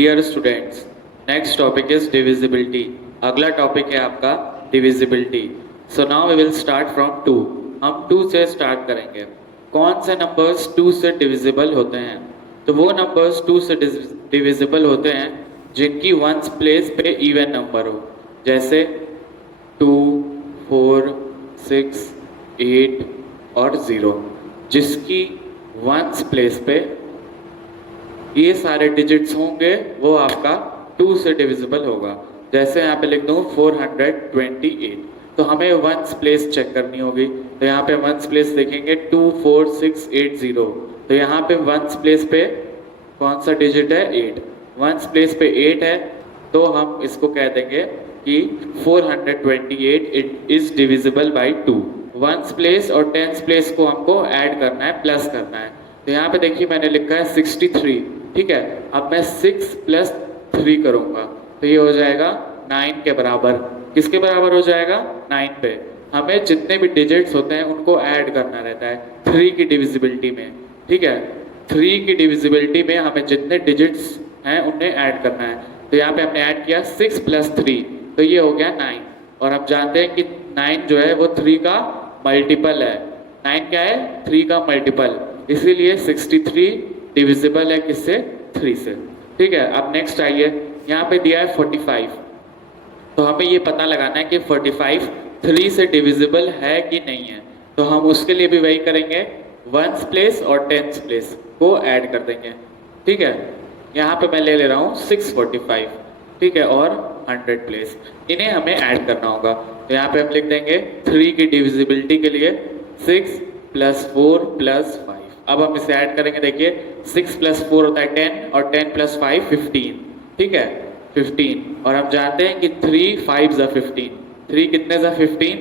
Dear students, next topic is divisibility. अगला टॉपिक है आपका divisibility. So now we will start from 2। हम 2 से स्टार्ट करेंगे। कौन से नंबर्स 2 से डिविजिबल होते हैं? तो वो नंबर्स 2 से डिविजिबल होते हैं जिनकी वंस प्लेस पे इवन नंबर हो, जैसे 2, 4, 6, 8 और 0, जिसकी वंस प्लेस पे ये सारे डिजिट्स होंगे वो आपका 2 से डिविजिबल होगा। जैसे यहाँ पे लिख दूँ 428, तो हमें वंस प्लेस चेक करनी होगी। तो यहाँ पे वंस प्लेस देखेंगे 2, 4, 6, 8, 0। तो यहाँ पे वंस प्लेस पे कौन सा डिजिट है? 8। वंस प्लेस पे 8 है, तो हम इसको कह देंगे कि 428 is divisible by 2। Once place और टेंस प्लेस को हमको ऐड करना है, प्लस करना है। तो यहाँ पे देखिए मैंने लिखा है 63, ठीक है। अब मैं 6 + 3 करूँगा तो ये हो जाएगा 9 के बराबर। किसके बराबर हो जाएगा? 9 पे। हमें जितने भी डिजिट्स होते हैं उनको ऐड करना रहता है 3 की डिविजिबिलिटी में, ठीक है। 3 की डिविजिबिलिटी में हमें जितने डिजिट्स हैं उन्हें ऐड करना है। तो यहाँ पे हमने ऐड किया 6 + 3, तो ये हो गया 9। और हम जानते हैं कि 9 जो है वो 3 का मल्टीपल है। 9 क्या है? 3 का मल्टीपल, इसीलिए 63 डिविजिबल है किससे? 3 से, ठीक है। अब नेक्स्ट आइए, यहाँ पे दिया है 45। तो हमें ये पता लगाना है कि 45 3 से डिविजिबल है कि नहीं है। तो हम उसके लिए भी वही करेंगे, वंस प्लेस और टेंस प्लेस को ऐड कर देंगे, ठीक है। यहाँ पे मैं ले रहा हूँ 645, ठीक है, और 100 प्लेस, इन्हें हमें ऐड करना होगा। तो यहाँ पे हम लिख देंगे 3 की डिविजिबिलिटी के लिए 6 + 4 + 5। अब हम इसे ऐड करेंगे। देखिए 6 + 4 होता है 10 और 10 + 5 15, ठीक है, 15। और हम जानते हैं कि 3 5 = 15। 3 कितने ज़ा 15?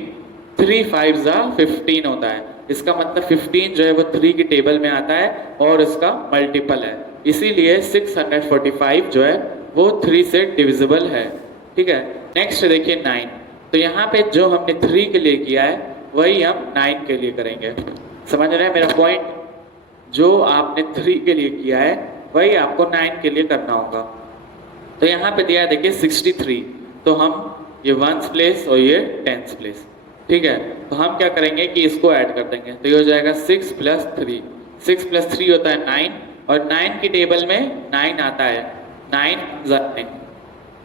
3 5 = 15 होता है। इसका मतलब 15 जो है वो 3 की टेबल में आता है और इसका मल्टीपल है, इसीलिए 645 जो है वो 3 से डिविजिबल है, ठीक है। नेक्स्ट देखिए 9। तो यहाँ पे जो हमने 3 के लिए किया है वही हम 9 के लिए करेंगे। समझ रहे हैं मेरा पॉइंट? जो आपने 3 के लिए किया है वही आपको 9 के लिए करना होगा। तो यहाँ पे दिया है देखिए 63, तो हम ये वंस प्लेस और ये टेंस प्लेस, ठीक है। तो हम क्या करेंगे कि इसको ऐड कर देंगे। तो ये हो जाएगा 6 + 3। 6 + 3 होता है 9, और 9 की टेबल में 9 आता है। 9 × 9,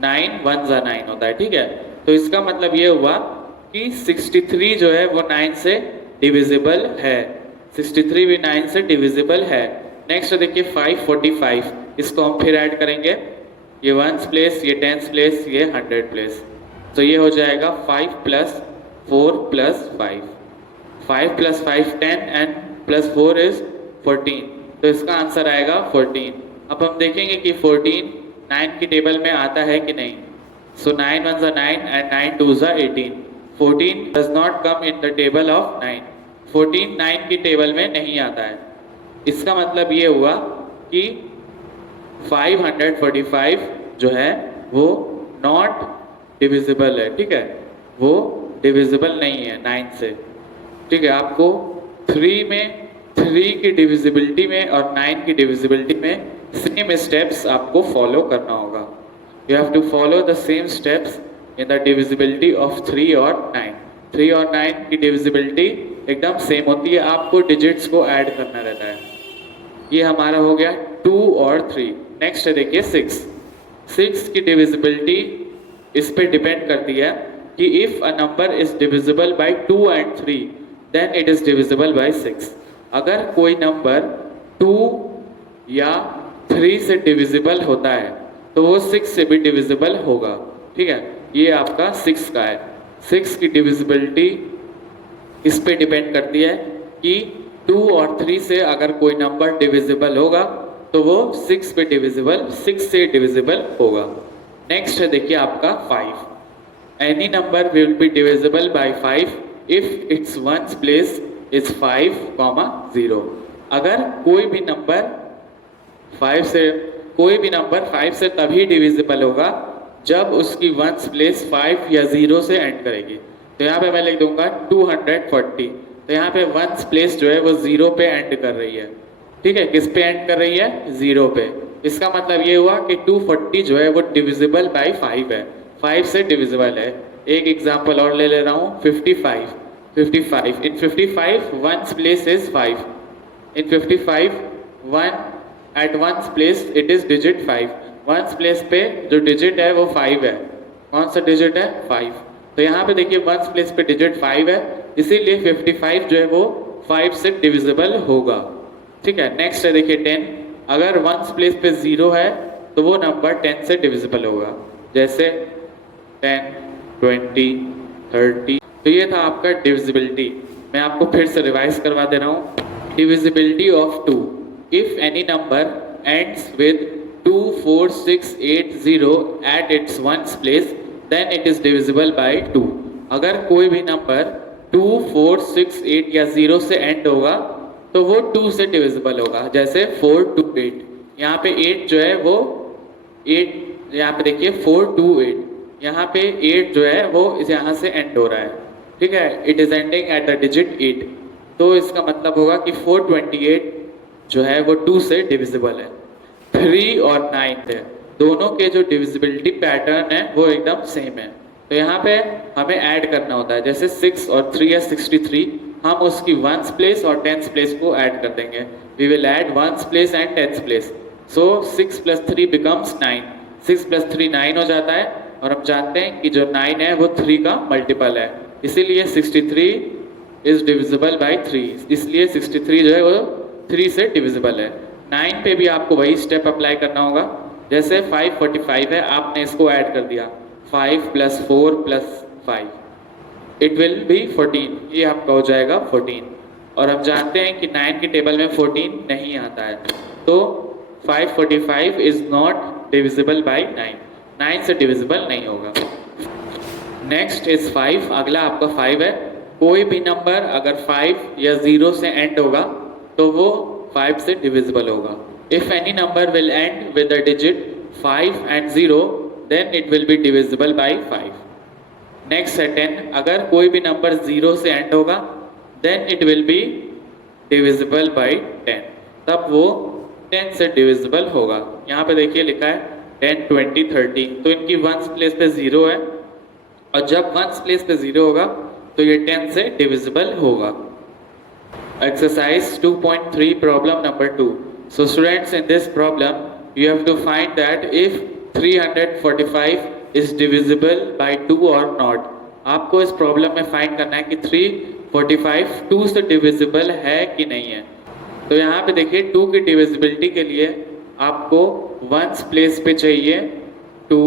9 1 × 9 होता है, ठीक है। तो इसका मतलब ये हुआ कि 63 जो है वो 9 से डिविजिबल है। 63 भी 9 से डिविजिबल है। नेक्स्ट देखिए 545, इसको हम फिर ऐड करेंगे, ये वंस प्लेस, ये टेंस प्लेस, ये 100 प्लेस। तो ये हो जाएगा 5 + 4 + 5। 5 + 5 10 एंड +4 इज 14, तो इसका आंसर आएगा 14। अब हम देखेंगे कि 14 9 की टेबल में आता है कि नहीं। सो 9 1 = 9 and 9 2 = 18। 14 does not come in the table of 9। 14 9 की टेबल में नहीं आता है। इसका मतलब ये हुआ कि 545 जो है वो नॉट डिविजिबल है, ठीक है, वो डिविजिबल नहीं है 9 से, ठीक है। आपको 3 की डिविजिबिलिटी में और 9 की डिविजिबिलिटी में सेम स्टेप्स आपको फॉलो करना होगा। You have to follow the same steps in the divisibility of 3 और 9। 3 और 9 की डिविजिबिलिटी एकदम सेम होती है, आपको डिजिट्स को ऐड करना रहता है। ये हमारा हो गया 2 और 3। नेक्स्ट देखिए 6 की डिविजिबिलिटी इस पे डिपेंड करती है कि if a number is divisible by 2 and 3 then it is divisible by 6। अगर कोई नंबर 2 या 3 से डिविजिबल होता है तो वो 6 से भी डिविजिबल होगा, ठीक है। ये आपका 6 का है। 6 की डिविजिबिलिटी इस पे डिपेंड करती है कि 2 और 3 से अगर कोई नंबर डिविजिबल होगा तो वो 6 पे डिविजिबल 6 से डिविजिबल होगा। नेक्स्ट है देखिए आपका 5। Any number will be divisible by 5 if it's ones place is 5, 0। अगर कोई भी नंबर 5 से तभी डिविजिबल होगा जब उसकी वंस प्लेस 5 या 0 से एंड करेगी। तो यहाँ पे मैं लिख दूंगा 240। तो यहाँ पे वंस प्लेस जो है वो 0 पे एंड कर रही है, ठीक है। किस पे एंड कर रही है? 0 पे। इसका मतलब ये हुआ कि 240 जो है वो डिविजिबल बाय 5 है, 5 से डिविजिबल है। एक एग्जांपल और ले रहा हूँ, 55 55 in 55 ones place is 5, in 55 one eight ones place it is digit 5, ones place पे जो डिजिट है वो 5 है। कौन सा डिजिट है? 5। तो यहाँ पे देखिए वंस प्लेस पे डिजिट 5 है, इसीलिए 55 जो है वो 5 से डिविजिबल होगा। ठीक है, नेक्स्ट है देखिए 10, अगर वंस प्लेस पे 0 है तो वो नंबर 10 से डिविजिबल होगा, जैसे 10, 20, 30। तो ये था आपका डिविजिबिलिटी। मैं आपको फिर से रिवाइज करवा दे रहा हूँ। Divisibility of 2, if any number ends with 2, 4, 6, 8, 0 at its ones place then it is divisible by 2। अगर कोई भी नंबर 2, 4, 6, 8 या 0 से एंड होगा तो वो 2 से डिविजिबल होगा, जैसे 4, 2, 8। यहाँ पे 8 जो है वो 8, यहाँ पे देखिए 4, 2, 8, यहाँ पे 8 जो है वो इस यहाँ से एंड हो रहा है। ठीक है, it is ending at the digit 8, तो इसका मतलब होगा कि 428 जो है वो 2 से डिविजिबल है। 3 और 9 है, दोनों के जो डिविजिबिलिटी पैटर्न है वो एकदम सेम है। तो यहाँ पे हमें ऐड करना होता है, जैसे 6 और 3 है 63, हम उसकी वंस प्लेस और टेंस प्लेस को ऐड कर देंगे। We will add ones place and tens place. So 6 + 3 becomes 9, 6 + 3 9 हो जाता है, और हम जानते हैं कि जो 9 है वो 3 का मल्टीपल है, इसीलिए 63 इज डिविजिबल बाय 3, इसलिए 63 जो है वो 3 से डिविजिबल है। 9 पे भी आपको वही स्टेप अप्लाई करना होगा, जैसे 545 है, आपने इसको ऐड कर दिया, 5 + 4 + 5 इट विल बी 14, ये आपका हो जाएगा 14। और हम जानते हैं कि 9 के टेबल में 14 नहीं आता है, तो 545 इज नॉट डिविजिबल बाय 9, 9 से डिविजिबल नहीं होगा। नेक्स्ट इज 5, अगला आपका 5 है। कोई भी नंबर अगर 5 या 0 से एंड होगा तो वो 5 से डिविजिबल होगा। If any number will end with the digit 5 and 0 then it will be divisible by 5। Next है 10, अगर कोई भी नंबर 0 से एंड होगा then it will be divisible by 10, तब वो 10 से डिविजिबल होगा। यहाँ पे देखिए लिखा है 10, 20, 30, तो इनकी वंस प्लेस पे 0 है, और जब वंस प्लेस पे 0 होगा तो ये 10 से डिविजिबल होगा। Exercise 2.3 problem number 2. So students, in this problem you have to find that if 345 is divisible by 2 or not. आपको इस प्रॉब्लम में फाइंड करना है कि 345 2 से डिविजिबल है कि नहीं है। तो यहाँ पे देखिए 2 की डिविजिबिलिटी के लिए आपको वंस प्लेस पे चाहिए 2,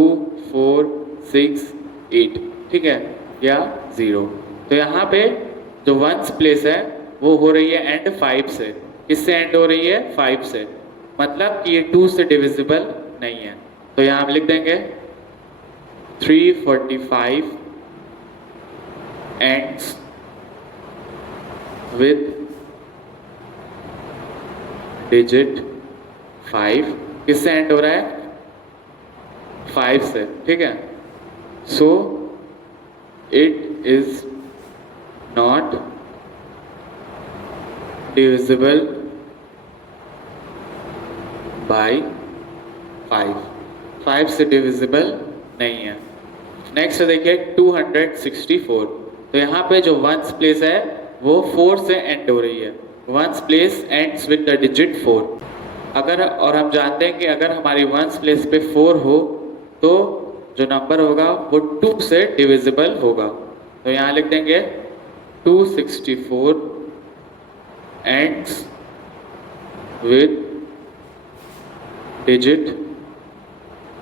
4, 6, 8, ठीक है, या 0। तो यहाँ पे जो वंस प्लेस है वो हो रही है एंड 5 से। किससे एंड हो रही है? 5 से, मतलब कि ये 2 से डिविजिबल नहीं है। तो यहाँ हम लिख देंगे 345 ends with digit 5। किससे एंड हो रहा है? 5 से, ठीक है। So it is not divisible by 5, 5 से डिविजिबल नहीं है। नेक्स्ट देखिए 264। तो यहाँ पे जो वंस प्लेस है वो 4 से एंड हो रही है। Ones place ends with the digit 4। अगर, और हम जानते हैं कि अगर हमारी वंस प्लेस पे 4 हो तो जो नंबर होगा वो 2 से डिविजिबल होगा। तो यहाँ लिख देंगे 264 ends with digit,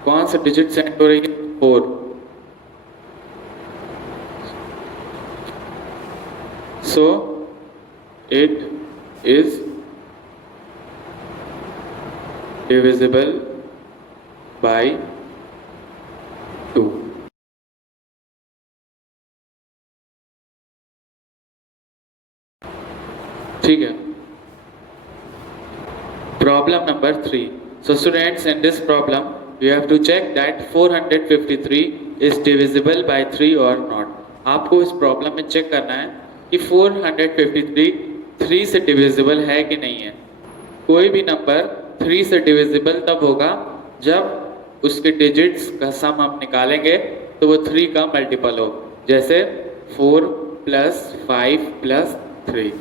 कौन सा डिजिट से एंड हो रही है? 4। So it is divisible by 2। ठीक है। Problem number 3. So students, in this problem you have to check that 453 is divisible by 3 or not. आपको इस प्रॉब्लम में चेक करना है कि 453 3 से डिविजिबल है कि नहीं है। कोई भी नंबर 3 से डिविजिबल तब होगा जब उसके डिजिट्स का सम हम निकालेंगे तो वो 3 का मल्टीपल हो। जैसे 4 प्लस 5 प्लस 3,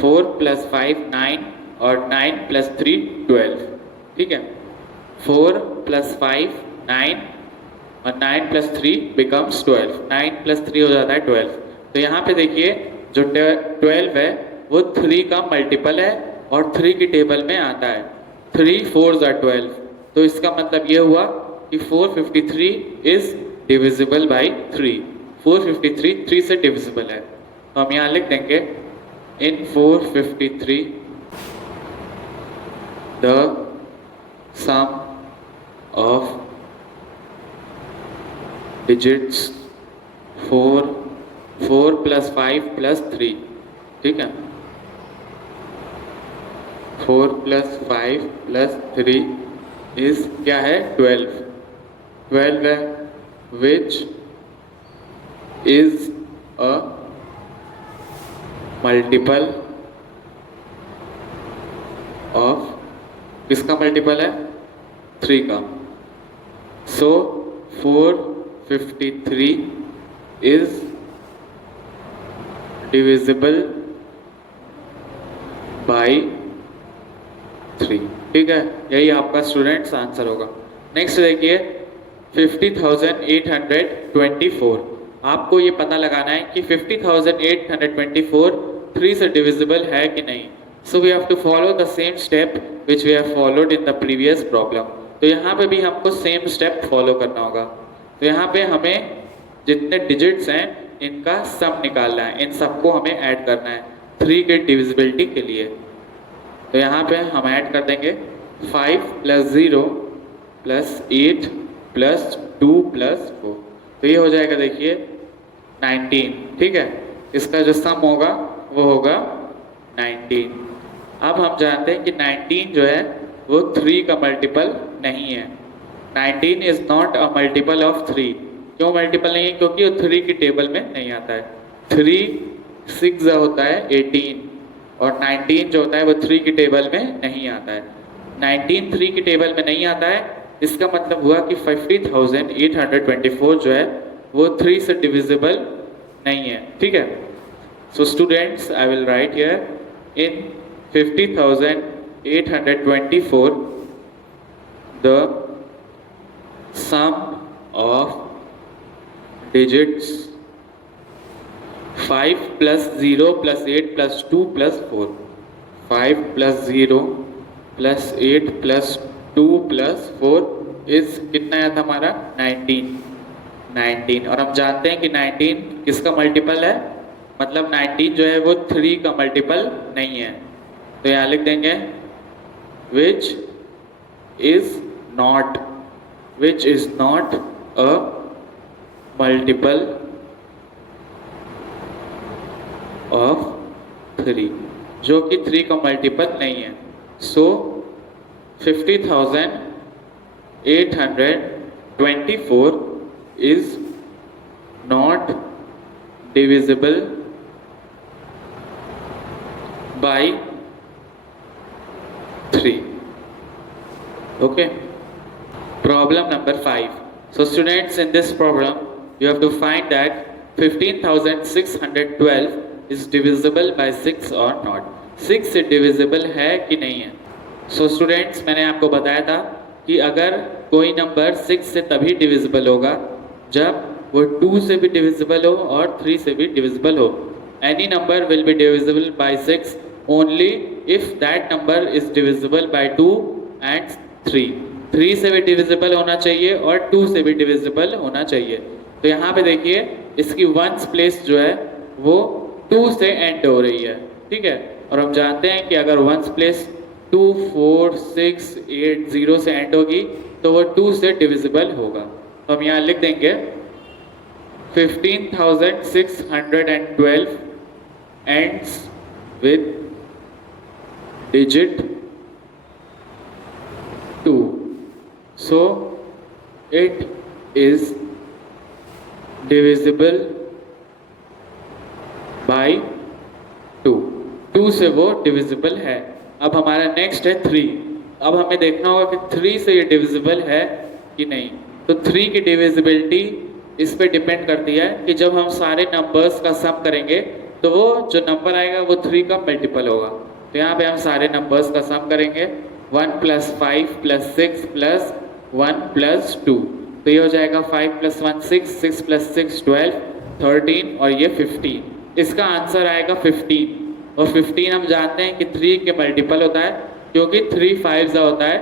4 प्लस 5 9 और 9 प्लस 3 12। ठीक है, 4 प्लस 5 9 और 9 प्लस 3 बिकम्स 12, 9 प्लस 3 हो जाता है 12। तो यहाँ पे देखिए जो 12 है वो 3 का मल्टीपल है और 3 की टेबल में आता है। 3 4s are 12, तो इसका मतलब ये हुआ कि 453 इज डिविजिबल बाई 3। 453 3 से डिविजिबल है, तो हम यहाँ लिख देंगे in 453 the sum of digits 4 plus 5 plus 3। ठीक है, 4 प्लस 5 प्लस 3 इज क्या है 12 है, which is a multiple of, किसका मल्टीपल है 3 का। सो 453 इज डिविजिबल बाई 3। ठीक है, यही आपका स्टूडेंट्स आंसर होगा। नेक्स्ट देखिए 50,824। आपको ये पता लगाना है कि 50,824 3 से डिविजिबल है कि नहीं। So we have to follow the same step which we have followed in the previous problem. तो यहाँ पे भी हमको सेम स्टेप फॉलो करना होगा। तो यहाँ पे हमें जितने डिजिट्स हैं इनका सम निकालना है, इन सबको हमें ऐड करना है 3 के डिविजिबिलिटी के लिए। तो यहाँ पे हम ऐड कर देंगे 5 प्लस 0 प्लस 8 प्लस 2 प्लस 4, तो ये हो जाएगा देखिए 19। ठीक है, इसका जो सम होगा वो होगा 19। अब हम जानते हैं कि 19 जो है वो 3 का मल्टीपल नहीं है। 19 is not a multiple of 3। क्यों मल्टीपल नहीं है? क्योंकि वो 3 की टेबल में नहीं आता है। 3 6 होता है 18 और 19 जो होता है वो 3 की टेबल में नहीं आता है। 19 3 की टेबल में नहीं आता है, इसका मतलब हुआ कि 50,824 जो है वो 3 से डिविजिबल नहीं है। ठीक है, so students I will write here in 50,824 the sum of digits 5 plus 0 plus 8 plus 2 plus 4, 5 plus 0 plus 8 plus 2 plus 4 is कितना आया था हमारा 19। और हम जानते हैं कि 19 किसका मल्टीपल है, मतलब 19 जो है वो 3 का मल्टीपल नहीं है। तो यहाँ लिख देंगे which is not a multiple of 3, जो कि 3 का मल्टीपल नहीं है। सो 50,824 is not divisible by 3। Okay, problem number 5. So students, in this problem you have to find that 15,612 is divisible by 6 or not. 6 से divisible है कि नहीं है। So students, मैंने आपको बताया था कि अगर कोई नंबर 6 से तभी divisible होगा जब वो 2 से भी divisible हो और 3 से भी divisible हो। Any number will be divisible by 6 only if that number is divisible by 2 and 3. 3 से भी डिविजिबल होना चाहिए और 2 से भी डिविजिबल होना चाहिए। तो यहाँ पे देखिए इसकी वंस प्लेस जो है वो 2 से एंड हो रही है। ठीक है, और हम जानते हैं कि अगर वंस प्लेस 2 4 6 8 0 से एंड होगी तो वो 2 से डिविजिबल होगा। तो हम यहाँ लिख देंगे 15,612 ends with digit 2. So it is divisible by 2। 2 से वो divisible है। अब हमारा नेक्स्ट है 3। अब हमें देखना होगा कि 3 से ये डिविजिबल है कि नहीं। तो 3 की डिविजिबिलिटी इस पे डिपेंड करती है कि जब हम सारे नंबर्स का सम करेंगे तो वो जो नंबर आएगा वो 3 का मल्टीपल होगा। तो यहाँ पे हम सारे नंबर्स का सम करेंगे 1 + 5 + 6 + 1 + 2। तो ये हो जाएगा 5 + 1 6, 6 + 6 12, 13 और ये 15। इसका आंसर आएगा 15। और 15 हम जानते हैं कि 3 के मल्टीपल होता है क्योंकि 3 5 होता है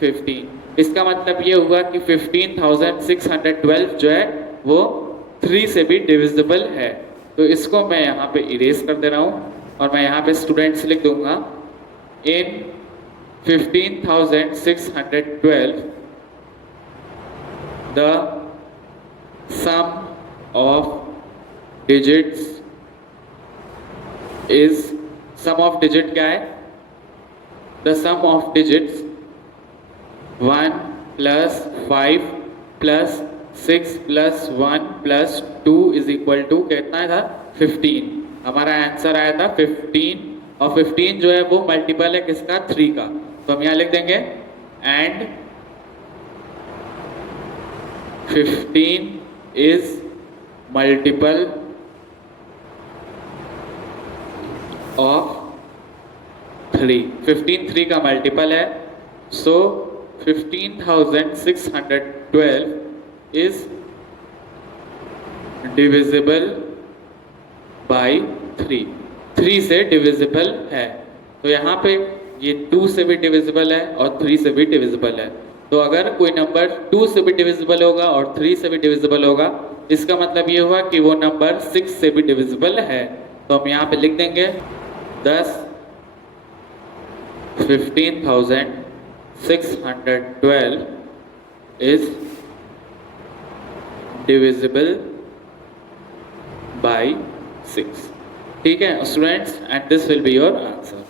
15। इसका मतलब ये हुआ कि 15,612 जो है वो 3 से भी डिविजिबल है। तो इसको मैं यहाँ पे इरेज कर दे रहा हूँ और मैं यहाँ पे स्टूडेंट्स लिख दूंगा इन 15,612 the sum of digits is, sum of digit क्या है? The sum of digits 1 + 5 + 6 + 1 + 2 is equal to कितना था? 15। हमारा आंसर आया था 15 और 15 जो है वो मल्टीपल है किसका? 3 का। तो हम यहाँ लिख देंगे एंड 15 is multiple of 3। 15 3 का मल्टीपल है। सो 15,612 is divisible by 3। 3 से डिविजिबल है। तो यहाँ पे ये 2 से भी डिविजिबल है और 3 से भी डिविजिबल है। तो अगर कोई नंबर 2 से भी डिविजिबल होगा और 3 से भी डिविजिबल होगा, इसका मतलब ये हुआ कि वो नंबर 6 से भी डिविजिबल है। तो हम यहाँ पे लिख देंगे 15,612 इज डिविजिबल बाय 6। ठीक है students, and this will be your answer.